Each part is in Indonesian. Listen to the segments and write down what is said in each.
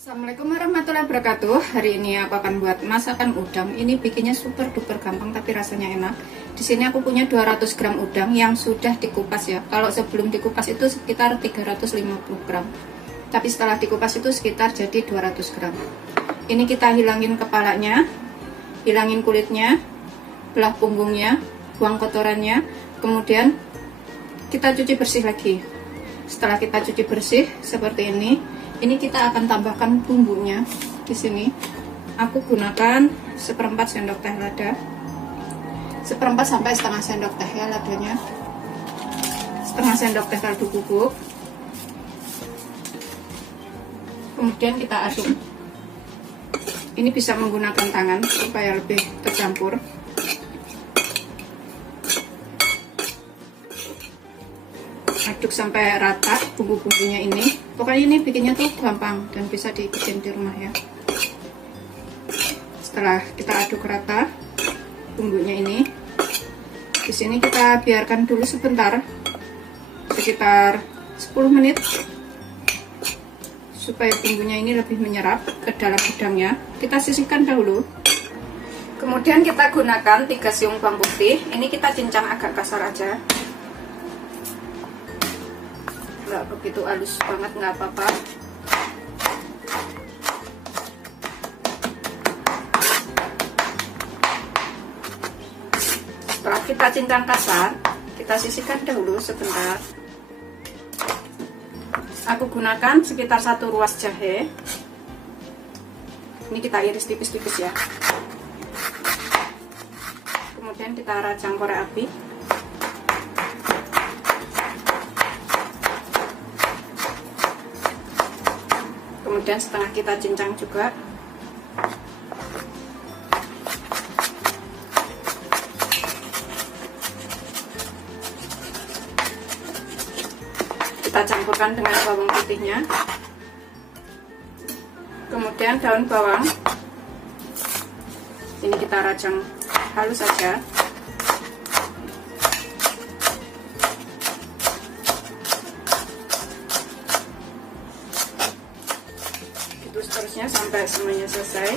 Assalamualaikum warahmatullahi wabarakatuh. Hari ini aku akan buat masakan udang. Ini bikinnya super duper gampang tapi rasanya enak. Di sini aku punya 200 gram udang yang sudah dikupas ya. Kalau sebelum dikupas itu sekitar 350 gram. Tapi setelah dikupas itu sekitar jadi 200 gram. Ini kita hilangin kepalanya, hilangin kulitnya, belah punggungnya, buang kotorannya. Kemudian kita cuci bersih lagi. Setelah kita cuci bersih seperti ini kita akan tambahkan bumbunya. Di sini aku gunakan seperempat sendok teh lada, seperempat sampai setengah sendok teh ya ladanya, setengah sendok teh kaldu bubuk. Kemudian kita aduk. Ini bisa menggunakan tangan supaya lebih tercampur. Aduk sampai rata bumbu-bumbunya ini. Pokoknya ini bikinnya tuh gampang dan bisa dibikin di rumah ya. Setelah kita aduk rata bumbunya ini, di sini kita biarkan dulu sebentar, sekitar 10 menit, supaya bumbunya ini lebih menyerap ke dalam udangnya. Kita sisihkan dahulu. Kemudian kita gunakan 3 siung bawang putih. Ini kita cincang agak kasar aja. Nggak begitu halus banget, nggak apa-apa. Setelah kita cincang kasar, kita sisihkan dahulu sebentar. Aku gunakan sekitar 1 ruas jahe. Ini kita iris tipis-tipis ya. Kemudian kita rajang korek api. Kemudian setengah kita cincang juga. Kita campurkan dengan bawang putihnya. Kemudian daun bawang. Ini kita rajang halus saja. Seterusnya sampai semuanya selesai.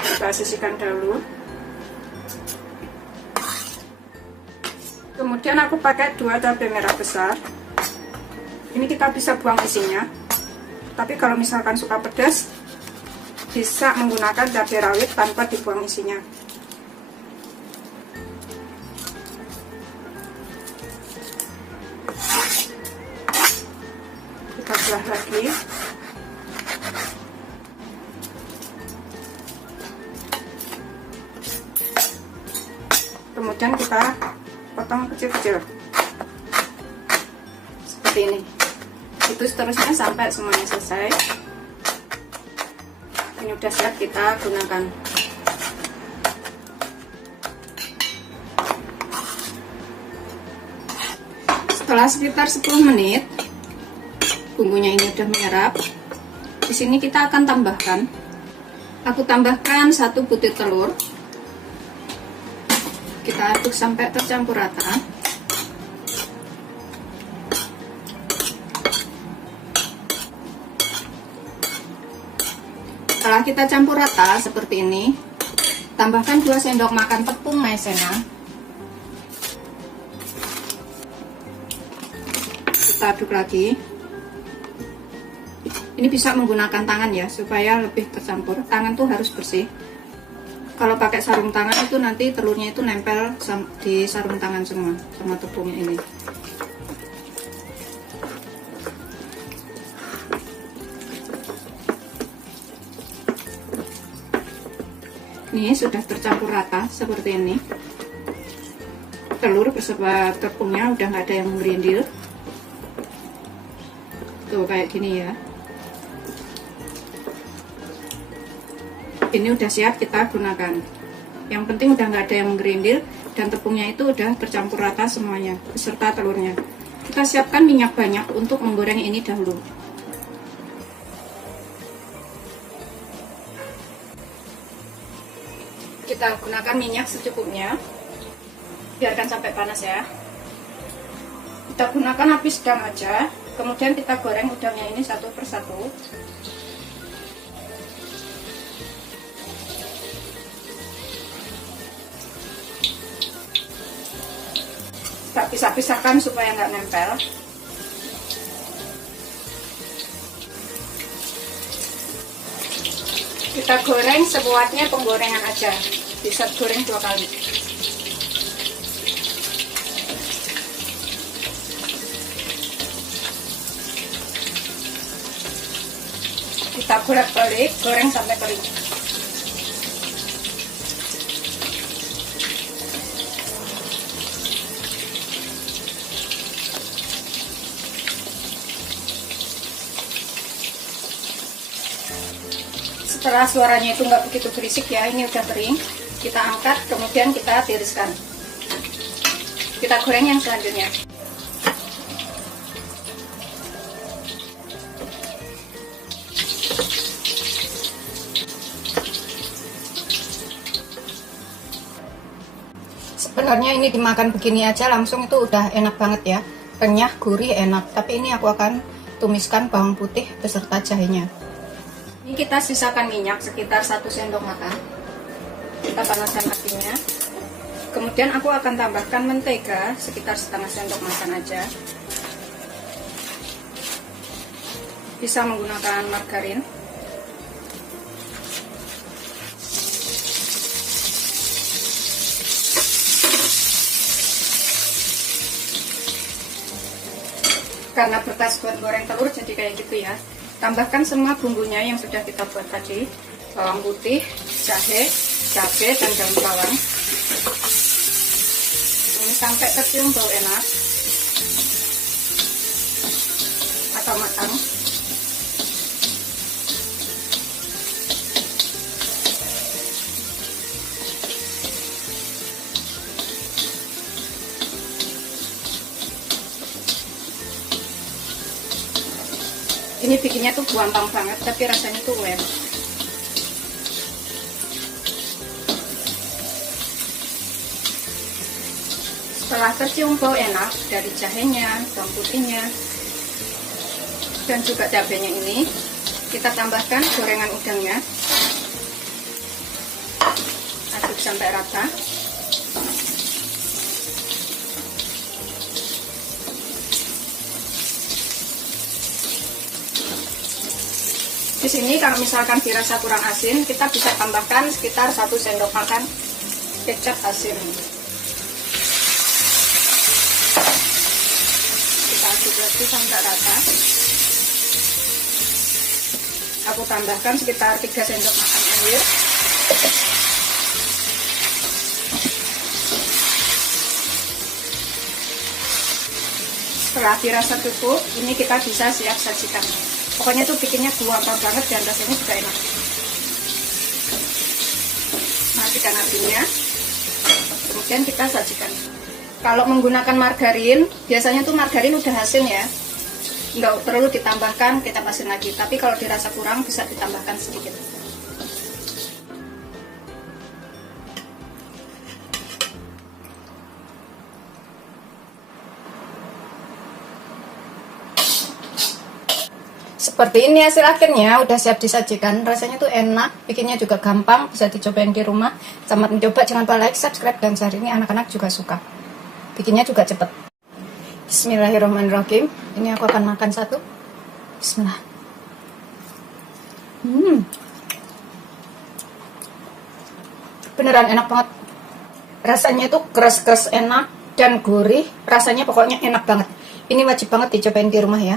Kita sisihkan dahulu. Kemudian aku pakai 2 cabai merah besar. Ini kita bisa buang isinya, tapi kalau misalkan suka pedas bisa menggunakan cabai rawit tanpa dibuang isinya. Kita belah lagi. Kemudian kita potong kecil-kecil seperti ini. Itu seterusnya sampai semuanya selesai. Ini udah siap kita gunakan. Setelah sekitar 10 menit bumbunya ini udah menyerap. Di sini kita akan tambahkan. Aku tambahkan 1 butir telur. Kita aduk sampai tercampur rata. Setelah kita campur rata seperti ini, tambahkan 2 sendok makan tepung maizena. Kita aduk lagi. Ini bisa menggunakan tangan ya, supaya lebih tercampur. Tangan tuh harus bersih. Kalau pakai sarung tangan itu nanti telurnya itu nempel di sarung tangan semua, sama tepungnya ini. Ini sudah tercampur rata seperti ini. Telur beserta tepungnya udah nggak ada yang merindil. Tuh kayak gini ya. Ini udah siap kita gunakan. Yang penting udah nggak ada yang menggerindil dan tepungnya itu udah tercampur rata semuanya beserta telurnya. Kita siapkan minyak banyak untuk menggoreng ini dahulu. Kita gunakan minyak secukupnya. Biarkan sampai panas ya. Kita gunakan api sedang aja. Kemudian kita goreng udangnya ini satu persatu. Kita pisah-pisahkan supaya nggak nempel. Kita goreng sebuatnya penggorengan aja, bisa goreng 2 kali. Kita bolak-balik, goreng sampai kering. Setelah suaranya itu nggak begitu berisik ya, ini udah kering, kita angkat, kemudian kita tiriskan. Kita goreng yang selanjutnya. Sebenarnya ini dimakan begini aja langsung itu udah enak banget ya, renyah, gurih, enak. Tapi ini aku akan tumiskan bawang putih beserta jahenya. Ini kita sisakan minyak sekitar 1 sendok makan. Kita panaskan apinya. Kemudian aku akan tambahkan mentega sekitar setengah sendok makan aja. Bisa menggunakan margarin. Karena bekas buat goreng telur jadi kayak gitu ya. Tambahkan semua bumbunya yang sudah kita buat tadi, bawang putih, jahe, cabai, dan daun bawang. Ini sampai tercium bau enak atau matang. Ini bikinnya tuh gampang banget, tapi rasanya tuh enak. Setelah tercium bau enak dari jahenya, bawang putihnya, dan juga cabenya ini, kita tambahkan gorengan udangnya. Aduk sampai rata. Di sini kalau misalkan dirasa kurang asin, kita bisa tambahkan sekitar 1 sendok makan kecap asin. Kita aduk lagi sampai rata. Aku tambahkan sekitar 3 sendok makan air. Setelah dirasa cukup, ini kita bisa siap sajikan. Pokoknya tuh bikinnya gampang banget dan rasanya juga enak. Matikan apinya, kemudian kita sajikan. Kalau menggunakan margarin, biasanya tuh margarin udah asin ya, nggak perlu ditambahkan kita asin lagi. Tapi kalau dirasa kurang bisa ditambahkan sedikit. Seperti ini hasil akhirnya, udah siap disajikan. Rasanya tuh enak, bikinnya juga gampang, bisa dicobain di rumah. Selamat mencoba, jangan lupa like, subscribe, dan share. Ini anak-anak juga suka. Bikinnya juga cepet. Bismillahirrahmanirrahim. Ini aku akan makan satu. Bismillah. Beneran enak banget. Rasanya tuh keras-keras enak dan gurih. Rasanya pokoknya enak banget. Ini wajib banget dicobain di rumah ya.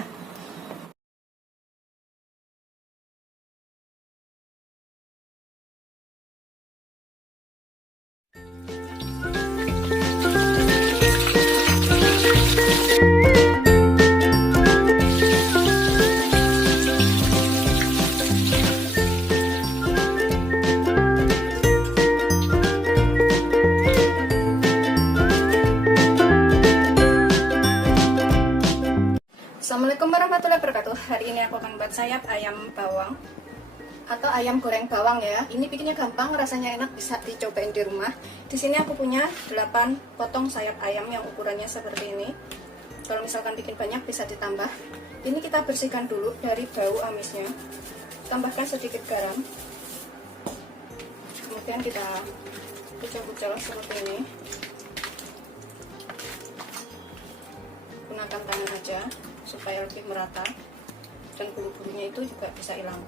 Assalamualaikum warahmatullahi wabarakatuh. Hari ini aku akan buat sayap ayam bawang atau ayam goreng bawang ya. Ini bikinnya gampang, rasanya enak, bisa dicobain di rumah. Di sini aku punya 8 potong sayap ayam yang ukurannya seperti ini. Kalau misalkan bikin banyak bisa ditambah. Ini kita bersihkan dulu dari bau amisnya. Tambahkan sedikit garam. Kemudian kita kucel-kucel seperti ini. Gunakan tangan aja supaya lebih merata dan bulu-bulunya itu juga bisa hilang.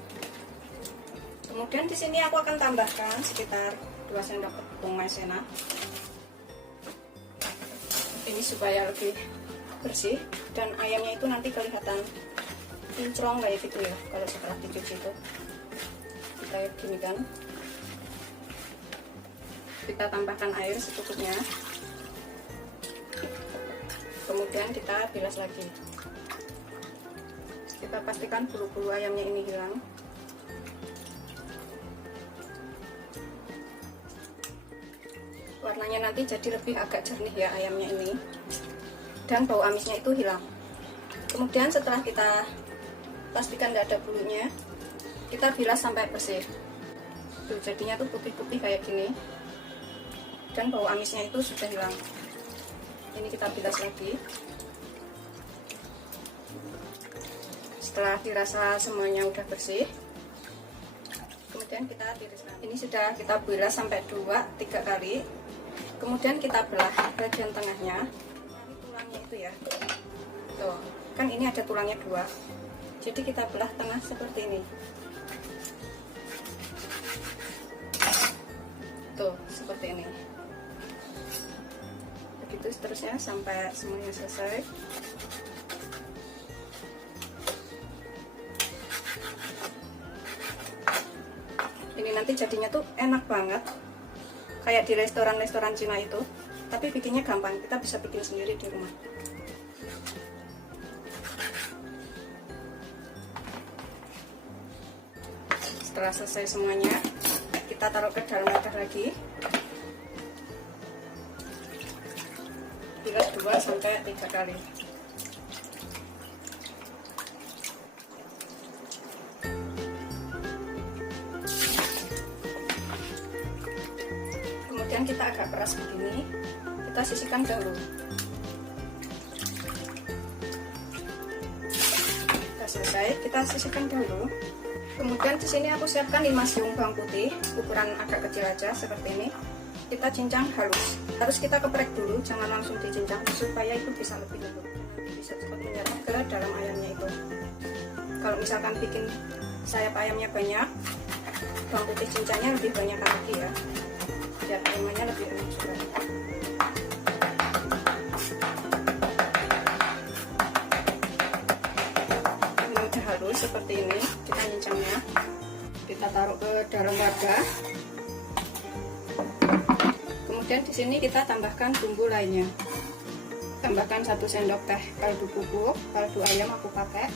Kemudian di sini aku akan tambahkan sekitar 2 sendok tepung maizena. Ini supaya lebih bersih dan ayamnya itu nanti kelihatan kinclong kayak gitu ya kalau setelah dicuci itu. Kita gini kan. Kita tambahkan air secukupnya. Kemudian kita bilas lagi. Kita pastikan bulu-bulu ayamnya ini hilang. Warnanya nanti jadi lebih agak jernih ya ayamnya ini, dan bau amisnya itu hilang. Kemudian setelah kita pastikan tidak ada bulunya, kita bilas sampai bersih. Tuh, jadinya tuh putih-putih kayak gini, dan bau amisnya itu sudah hilang. Ini kita bilas lagi. Setelah dirasa semuanya udah bersih, kemudian kita tiriskan. Ini sudah kita bilas sampai 2-3 kali. Kemudian kita belah bagian tengahnya. Ini tulangnya itu ya. Tuh, kan ini ada tulangnya 2. Jadi kita belah tengah seperti ini. Tuh, seperti ini. Begitu seterusnya sampai semuanya selesai. Ini nanti jadinya tuh enak banget, kayak di restoran-restoran Cina itu, tapi bikinnya gampang, kita bisa bikin sendiri di rumah. Setelah selesai semuanya, kita taruh ke dalam wadah lagi. Bilas 2-3 kali. Kemudian kita agak keras begini, kita sisihkan dahulu. Sudah selesai, kita sisihkan dahulu. Kemudian di sini aku siapkan 5 siung bawang putih, ukuran agak kecil aja seperti ini. Kita cincang halus. Harus kita keprek dulu, jangan langsung dicincang supaya itu bisa lebih lembut. Nanti bisa cepat menyerap ke dalam ayamnya itu. Kalau misalkan bikin sayap ayamnya banyak, bawang putih cincangnya lebih banyak lagi ya, biar ayamnya lebih enak juga. Ini udah halus seperti ini, kita cincangnya. Kita taruh ke dalam wadah. Kemudian di sini kita tambahkan bumbu lainnya. Tambahkan 1 sendok teh kaldu bubuk, kaldu ayam aku pakai.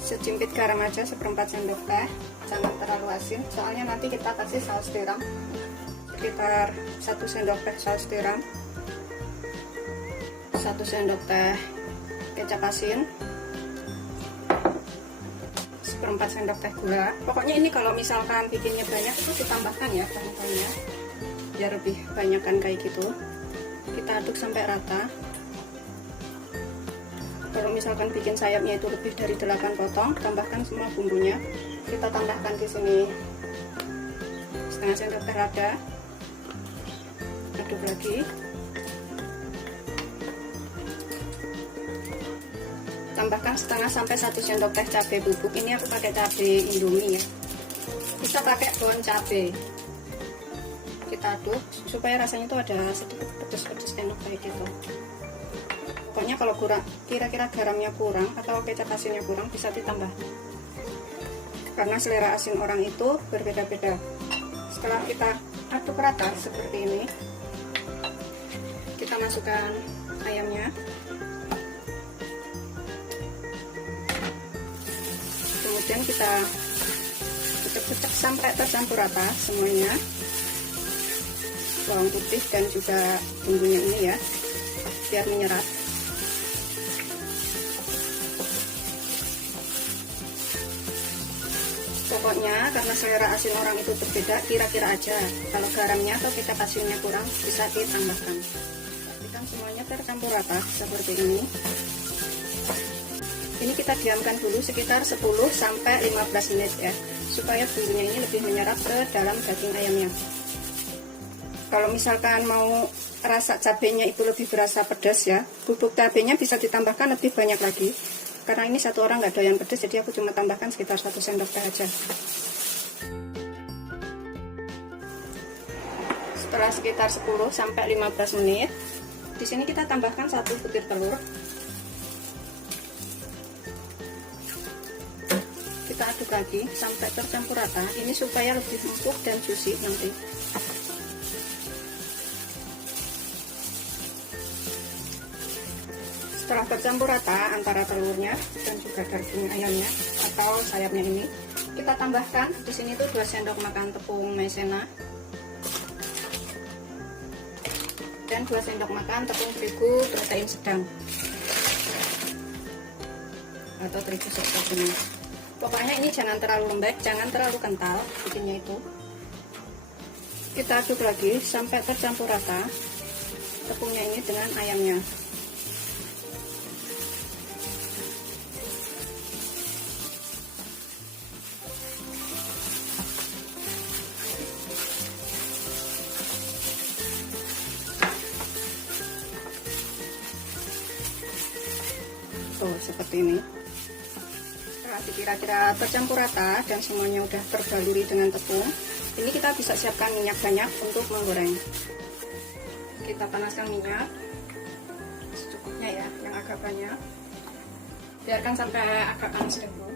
Sejimpit garam aja, 1/4 sendok teh. Jangan terlalu asin, soalnya nanti kita kasih saus tiram. Sekitar 1 sendok teh saus tiram, 1 sendok teh kecap asin, 1/4 sendok teh gula. Pokoknya ini kalau misalkan bikinnya banyak itu ditambahkan ya bahan-bahannya, biar lebih banyakan kayak gitu. Kita aduk sampai rata. Kalau misalkan bikin sayapnya itu lebih dari 8 potong, tambahkan semua bumbunya. Kita tambahkan di sini setengah sendok teh lada. Aduk lagi. Tambahkan setengah sampai 1 sendok teh cabai bubuk. Ini aku pakai cabai Indomie ya. Bisa pakai daun cabai. Kita aduk supaya rasanya itu ada sedikit pedes-pedes enak kayak gitu. Pokoknya kalau kurang, kira-kira garamnya kurang atau kecap asinnya kurang, bisa ditambah. Karena selera asin orang itu berbeda-beda. Setelah kita aduk rata seperti ini, kita masukkan ayamnya. Kemudian kita kocok-kocok sampai tercampur rata semuanya, bawang putih dan juga bumbunya ini ya, biar menyerap. Pokoknya karena selera asin orang itu berbeda, kira-kira aja. Kalau garamnya atau kecap asinnya kurang, bisa ditambahkan. Pastikan semuanya tercampur rata seperti ini. Ini kita diamkan dulu sekitar 10 sampai 15 menit ya, supaya bumbunya ini lebih menyerap ke dalam daging ayamnya. Kalau misalkan mau rasa cabenya itu lebih berasa pedas ya, bubuk cabenya bisa ditambahkan lebih banyak lagi. Karena ini satu orang nggak doyan pedas, jadi aku cuma tambahkan sekitar 1 sendok teh aja. Setelah sekitar 10 sampai 15 menit, di sini kita tambahkan 1 butir telur. Kita aduk lagi sampai tercampur rata. Ini supaya lebih empuk dan juicy nanti. Setelah tercampur rata antara telurnya dan juga daging ayamnya atau sayapnya ini, kita tambahkan di sini tuh 2 sendok makan tepung maizena dan 2 sendok makan tepung terigu protein sedang atau terigu seperti ini. Pokoknya ini jangan terlalu lembek, jangan terlalu kental bikinnya itu. Kita aduk lagi sampai tercampur rata tepungnya ini dengan ayamnya. Tuh, seperti ini. Kira-kira tercampur rata dan semuanya udah terbaluri dengan tepung, ini kita bisa siapkan minyak banyak untuk menggoreng. Kita panaskan minyak secukupnya ya, yang agak banyak, biarkan sampai agak panas dulu.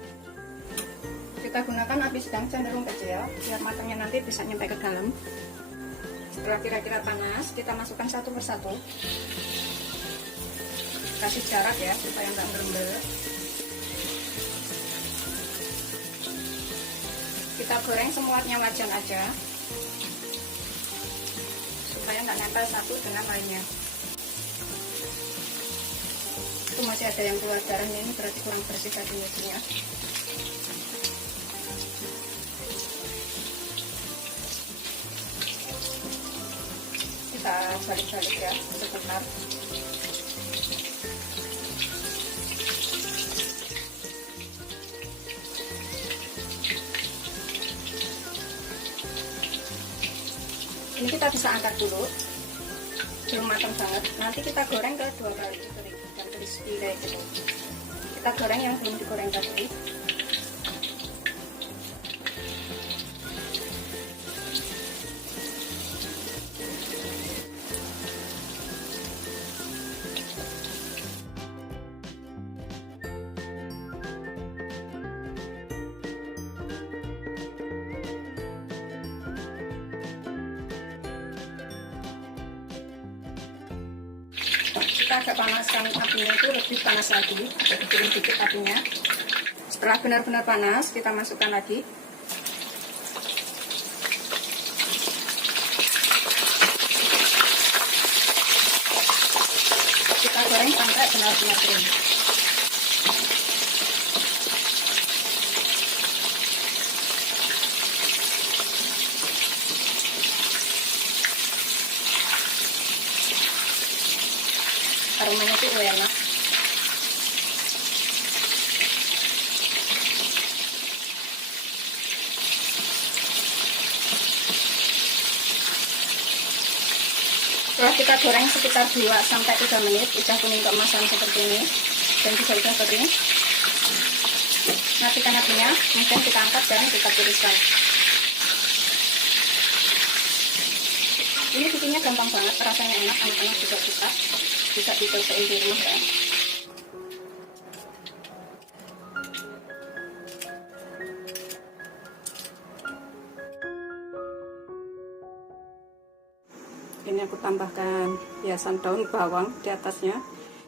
Kita gunakan api sedang cenderung kecil biar matangnya nanti bisa nyampe ke dalam. Setelah kira-kira panas, kita masukkan satu persatu, kasih jarak ya supaya nggak merembet. Kita goreng semuanya wajan aja supaya nggak nempel satu dengan lainnya. Itu masih ada yang keluar darahnya, ini berarti kurang bersih dagingnya. Kita balik-balik ya sebentar. Ini kita bisa angkat dulu, belum matang banget. Nanti kita goreng ke 2 kali dan crispy kayak gitu. Kita goreng yang belum digoreng tadi. Kita agak panaskan apinya, itu lebih panas lagi, kecilin dikit apinya. Setelah benar-benar panas, kita masukkan lagi. Kita goreng sampai benar-benar kering. Aromanya tuh enak. Setelah kita goreng sekitar 2 sampai 3 menit, udah kuning keemasan seperti ini dan juga udah kering. Matikan apinya, kemudian kita angkat dan kita tiriskan. Ini bikinnya gampang banget, rasanya enak, anak-anak juga suka. Bisa dicobain di rumah ya. Ini aku tambahkan hiasan daun bawang di atasnya.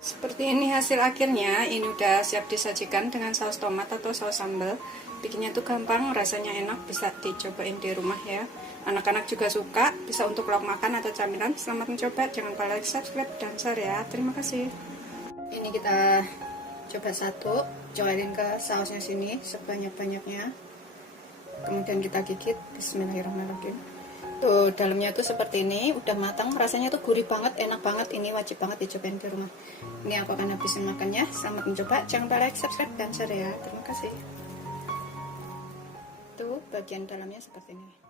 Seperti ini hasil akhirnya. Ini udah siap disajikan dengan saus tomat atau saus sambal. Bikinnya tuh gampang, rasanya enak, bisa dicobain di rumah ya. Anak-anak juga suka, bisa untuk lauk makan atau camilan. Selamat mencoba, jangan lupa like, subscribe, dan share ya. Terima kasih. Ini kita coba satu, cobain ke sausnya sini sebanyak-banyaknya. Kemudian kita gigit. Bismillahirrahmanirrahim. Tuh dalamnya tuh seperti ini, udah matang, rasanya tuh gurih banget, enak banget. Ini wajib banget dicobain di rumah. Ini aku akan habisin makannya. Selamat mencoba, jangan lupa like, subscribe, dan share ya. Terima kasih. Tuh bagian dalamnya seperti ini.